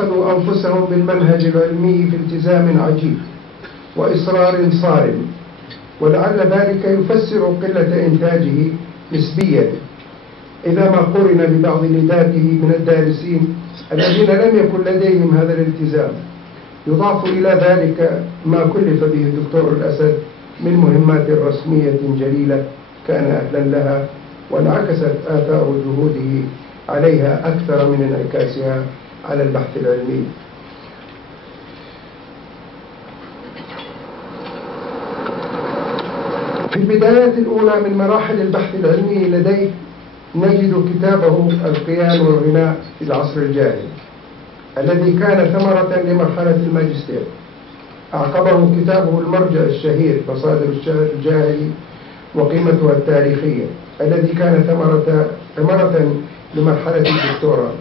أخذوا أنفسهم بالمنهج العلمي في التزام عجيب وإصرار صارم، ولعل ذلك يفسر قلة إنتاجه نسبيا إذا ما قرن ببعض لداته من الدارسين الذين لم يكن لديهم هذا الالتزام. يضاف إلى ذلك ما كلف به الدكتور الاسد من مهمات رسمية جليلة كان أهلا لها، وانعكست آثار جهوده عليها أكثر من انعكاسها على البحث العلمي. في البدايات الأولى من مراحل البحث العلمي لديه نجد كتابه القيان والغناء في العصر الجاهلي الذي كان ثمرة لمرحلة الماجستير. أعقبه كتابه المرجع الشهير مصادر الشعر الجاهلي وقيمتها التاريخية الذي كان ثمرة لمرحلة الدكتوراه،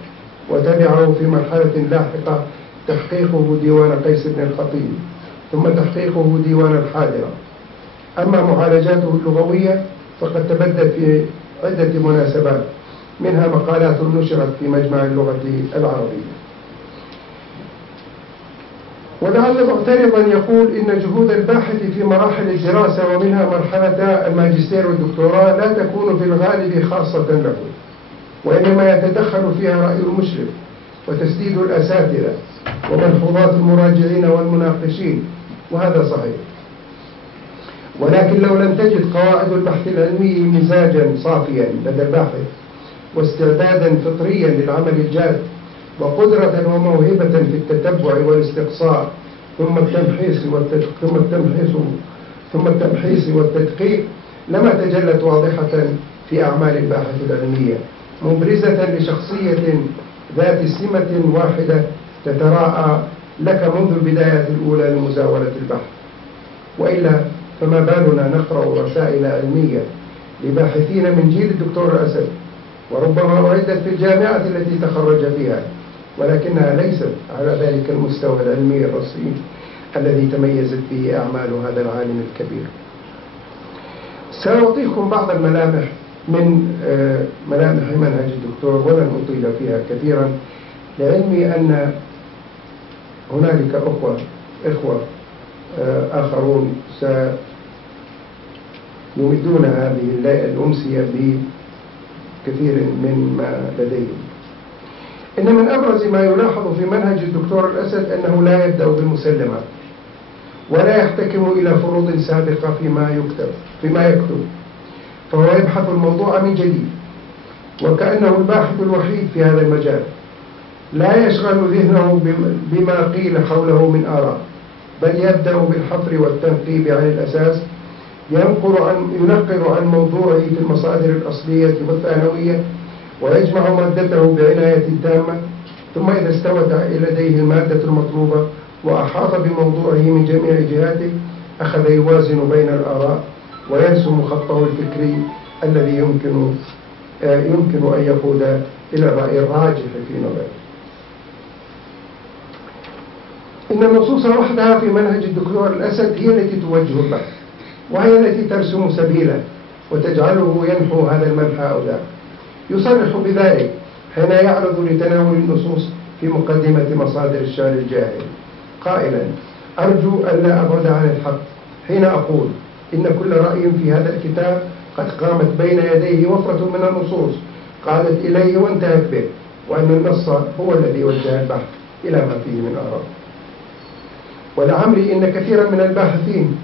وتبعه في مرحلة لاحقة تحقيقه ديوان قيس بن الخطيب، ثم تحقيقه ديوان الحاضرة. أما معالجاته اللغوية فقد تبدت في عدة مناسبات، منها مقالات نشرت في مجمع اللغة العربية. ولعل معترضا يقول إن جهود الباحث في مراحل الدراسة ومنها مرحلة الماجستير والدكتوراه لا تكون في الغالب خاصة له، وإنما يتدخل فيها رأي المشرف وتسديد الأساتذة وملحوظات المراجعين والمناقشين، وهذا صحيح. ولكن لو لم تجد قواعد البحث العلمي مزاجا صافيا لدى الباحث واستعدادا فطريا للعمل الجاد وقدرة وموهبة في التتبع والاستقصاء ثم التمحيص والتدقيق لما تجلت واضحة في أعمال الباحث العلمية، مبرزة لشخصية ذات سمة واحدة تتراءى لك منذ البدايات الأولى لمزاولة البحث. وإلا فما بالنا نقرأ رسائل علمية لباحثين من جيل الدكتور الاسد وربما أعدت في الجامعة التي تخرج فيها، ولكنها ليست على ذلك المستوى العلمي الرصين الذي تميزت به أعمال هذا العالم الكبير. سأعطيكم بعض الملامح من ملامح منهج الدكتور ولن أطيل فيها كثيرا، لعلمي أن هنالك إخوة آخرون سيمدون هذه الأمسية بكثير مما لديهم. إن من أبرز ما يلاحظ في منهج الدكتور الاسد أنه لا يبدأ بالمسلمات ولا يحتكم إلى فروض سابقة فيما يكتب، فهو يبحث الموضوع من جديد وكأنه الباحث الوحيد في هذا المجال، لا يشغل ذهنه بما قيل حوله من آراء، بل يبدأ بالحفر والتنقيب عن الأساس، ينقر عن موضوعه في المصادر الأصلية والثانوية ويجمع مادته بعناية تامة، ثم إذا استوت لديه المادة المطلوبة وأحاط بموضوعه من جميع جهاته أخذ يوازن بين الآراء ويرسم خطه الفكري الذي يمكن أن يقود إلى الرأي الراجح في نظره. إن النصوص وحدها في منهج الدكتور الاسد هي التي توجه البحث، وهي التي ترسم سبيله وتجعله ينحو هذا المنحى أو ذاك. يصرح بذلك حين يعرض لتناول النصوص في مقدمة مصادر الشعر الجاهلي قائلا: أرجو أن لا أبعد عن الحق حين أقول إن كل رأي في هذا الكتاب قد قامت بين يديه وفرة من النصوص قالت إليه وانتهت به، وأن النص هو الذي وجه البحث إلى ما فيه من آراء. ولعمري إن كثيرا من الباحثين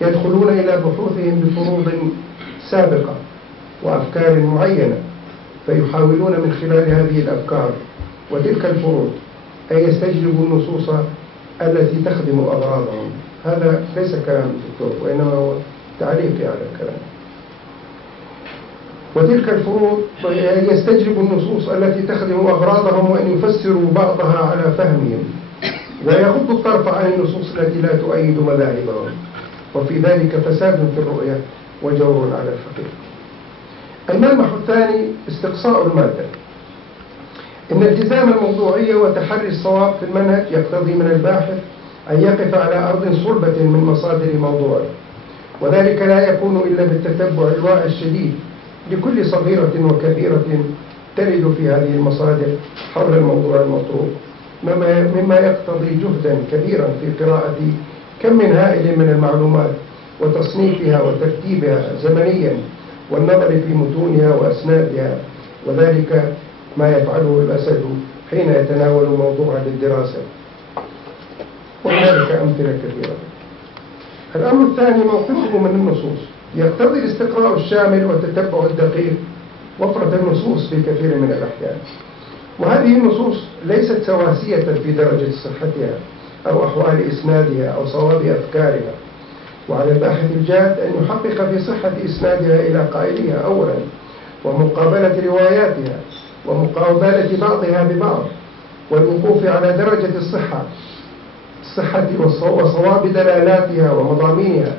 يدخلون إلى بحوثهم بفروض سابقة وأفكار معينة، فيحاولون من خلال هذه الأفكار وتلك الفروض أن يستجلبوا النصوص التي تخدم أغراضهم. هذا ليس كلام الدكتور وإنما هو تعليقي على الكلام. وتلك الفروض يستجلب النصوص التي تخدم أغراضهم وأن يفسروا بعضها على فهمهم، ويغض الطرف عن النصوص التي لا تؤيد مذاهبهم، وفي ذلك فساد في الرؤية وجور على الحقيقة. الملمح الثاني استقصاء المادة. إن التزام الموضوعية وتحري الصواب في المنهج يقتضي من الباحث أن يقف على أرض صلبة من مصادر موضوعه، وذلك لا يكون إلا بالتتبع الواعي الشديد لكل صغيرة وكبيرة ترد في هذه المصادر حول الموضوع المطروح، مما يقتضي جهدا كبيرا في قراءة كم من هائل من المعلومات وتصنيفها وترتيبها زمنيا والنظر في متونها وأسنادها، وذلك ما يفعله الاسد حين يتناول موضوعا للدراسة، وهنالك أمثلة كثيرة. الأمر الثاني موقفه من النصوص، يقتضي الاستقراء الشامل والتتبع الدقيق وفرة النصوص في كثير من الأحيان، وهذه النصوص ليست سواسية في درجة صحتها أو أحوال إسنادها أو صواب أفكارها، وعلى الباحث الجاد أن يحقق في صحة إسنادها إلى قائلها أولا، ومقابلة رواياتها ومقابلة بعضها ببعض، والوقوف على درجة الصحة وصواب دلالاتها ومضامينها.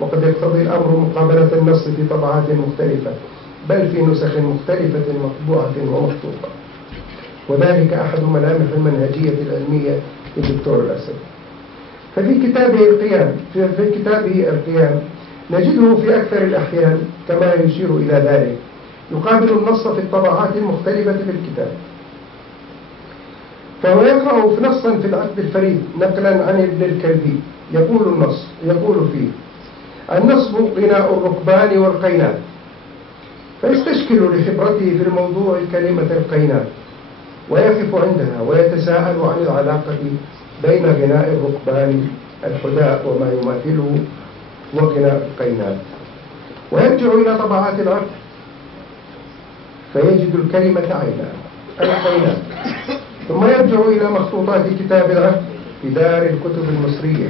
وقد يقتضي الأمر مقابلة النص في طبعات مختلفة، بل في نسخ مختلفة مطبوعة ومخطوطة، وذلك أحد ملامح المنهجية العلمية للدكتور الاسد. ففي كتابه القيام نجده في أكثر الأحيان كما يشير إلى ذلك يقابل النص في الطبعات المختلفة في الكتاب، فهو يقرأ في نصا في العقد الفريد نقلا عن ابن الكلبي يقول فيه: النصب غناء الركبان والقينات، فيستشكل لخبرته في الموضوع كلمة القينات ويقف عندها ويتساءل عن العلاقة بين غناء الركبان الحداء وما يماثله وغناء القينات، ويرجع إلى طبعات العقد فيجد الكلمة عينها القينات، ثم يرجع إلى مخطوطات كتاب العقد في دار الكتب المصرية،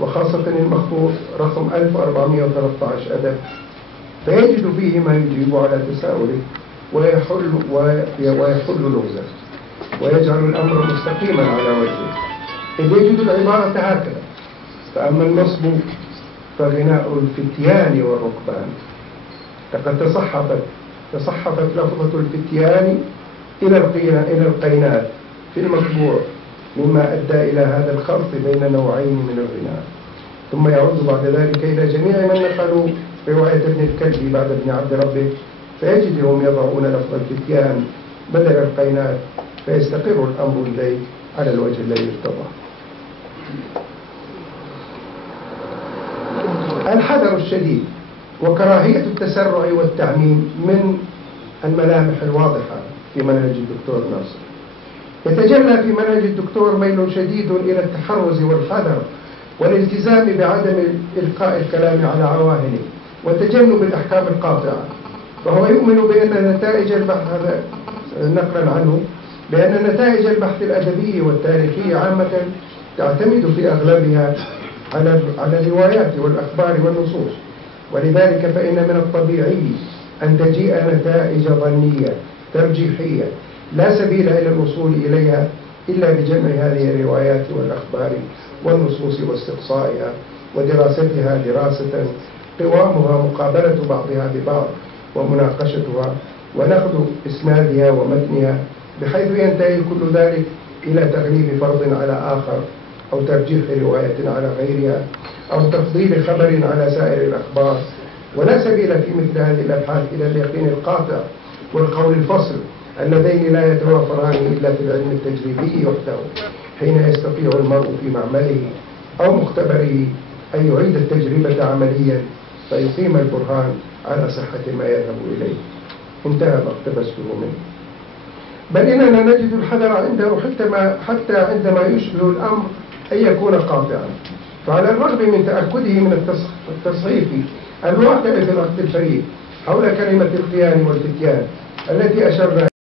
وخاصة المخطوط رقم 1413 أدب، فيجد فيه ما يجيب على تساؤله ويحل لغزه ويجعل الأمر مستقيما على وجهه، إذ يجد العبارة هكذا: فأما النصب فغناء الفتيان والركبان. لقد تصحفت لفظة الفتيان إلى القينات في المطبوع، مما أدى إلى هذا الخلط بين نوعين من الغناء. ثم يعود بعد ذلك إلى جميع من نقلوا رواية ابن الكلبي بعد ابن عبد ربه، فيجدهم يضعون لفظ الفتيان بدل القينات، فيستقر الأمر إليه على الوجه الذي ارتضى. الحذر الشديد وكراهية التسرع والتعميم من الملامح الواضحة في منهج الدكتور ناصر. يتجلى في منهج الدكتور ميل شديد إلى التحرز والحذر والالتزام بعدم إلقاء الكلام على عواهنه وتجنب الأحكام القاطعة، وهو يؤمن بأن نتائج البحث نقلا عنه بأن نتائج البحث الأدبي والتاريخي عامة تعتمد في أغلبها على الروايات والأخبار والنصوص، ولذلك فإن من الطبيعي أن تجيء نتائج ظنية ترجيحية لا سبيل إلى الوصول إليها إلا بجمع هذه الروايات والأخبار والنصوص واستقصائها ودراستها دراسة قوامها مقابلة بعضها ببعض ومناقشتها ونقد إسنادها ومتنها، بحيث ينتهي كل ذلك إلى تغليب فرض على آخر أو ترجيح رواية على غيرها أو تفضيل خبر على سائر الأخبار. ولا سبيل في مثل هذه الأبحاث إلى اليقين القاطع والقول الفصل اللذين لا يتوافران إلا في العلم التجريبي وحده، حين يستطيع المرء في معمله أو مختبره أن يعيد التجربة عمليا فيقيم البرهان على صحة ما يذهب إليه. انتهى ما اقتبسته منه. بل إننا نجد الحذر عنده حتى عندما يشبه الأمر أن يكون قاطعا، فعلى الرغم من تأكده من التصحيف الواقع في العقد الفريد حول كلمة القيان والفتيان التي أشرنا